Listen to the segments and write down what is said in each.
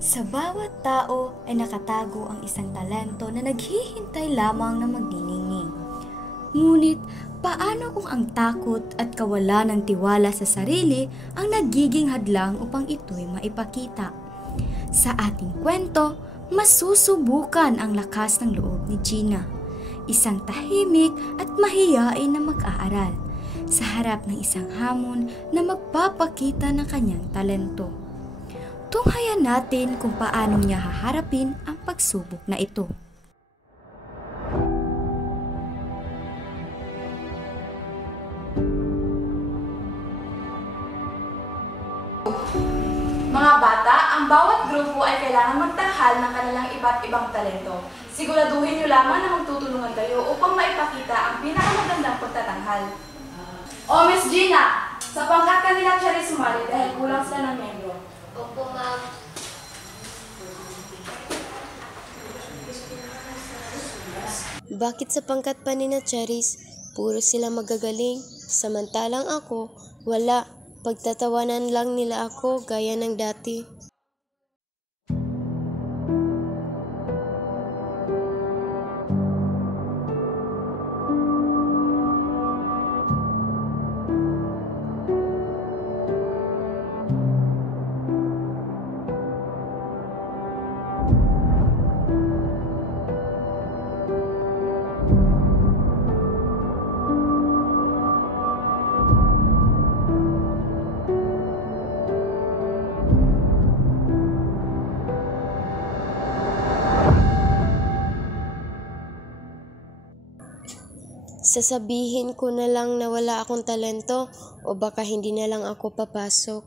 Sa bawat tao ay nakatago ang isang talento na naghihintay lamang na magniningning. Ngunit, paano kung ang takot at kawalan ng tiwala sa sarili ang nagiging hadlang upang ito'y maipakita? Sa ating kwento, masusubukan ang lakas ng loob ni Gina, isang tahimik at mahiyain na mag-aaral, sa harap ng isang hamon na magpapakita ng kanyang talento. Tunghayan natin kung paano niya haharapin ang pagsubok na ito. Mga bata, ang bawat grupo ay kailangan magtahal ng kanilang iba't ibang talento. Siguraduhin niyo lamang na magtutulungan kayo upang maipakita ang pinakamagandang pagtatanghal. Miss Gina! Sa pangkat kanila siya sumali dahil kulang sila ng membro. Opo, ma'am. Bakit sa pangkat pa ni na Charis, puro sila magagaling, samantalang ako, wala. Pagtatawanan lang nila ako gaya ng dati. Sasabihin ko na lang na wala akong talento o baka hindi na lang ako papasok.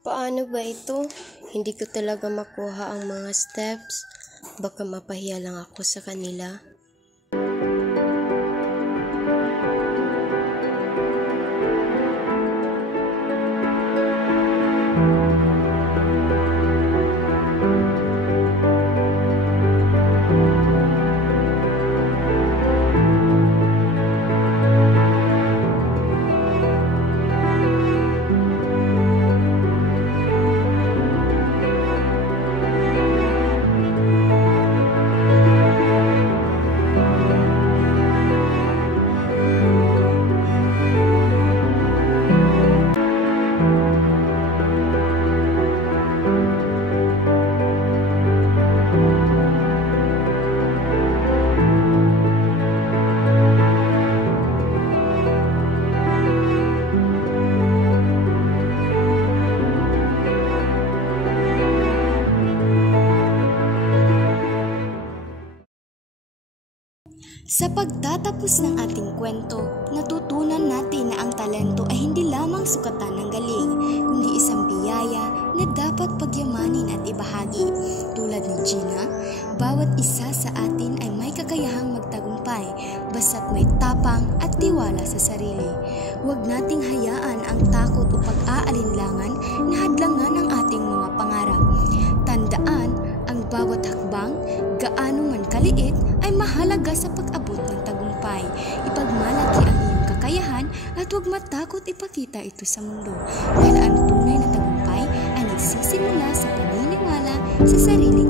Paano ba ito? Hindi ko talaga makuha ang mga steps. Baka mapahiya lang ako sa kanila. Sa pagtatapos ng ating kwento, natutunan natin na ang talento ay hindi lamang sukatan ng galing, kundi isang biyaya na dapat pagyamanin at ibahagi. Tulad ni Gina, bawat isa sa atin ay may kakayahang magtagumpay, basta't may tapang at tiwala sa sarili. Huwag nating hayaan ang takot o pag-aalinlangan na hadlangan ang ating mga pangarap. Tandaan, ang bawat hakbang, gaano man kaliit, ay mahalaga sa pag-abot ng tagumpay. Ipagmalaki ang iyong kakayahan at huwag matakot ipakita ito sa mundo. Dahil ang tunay na tagumpay ay nagsisimula sa paniniwala sa sariling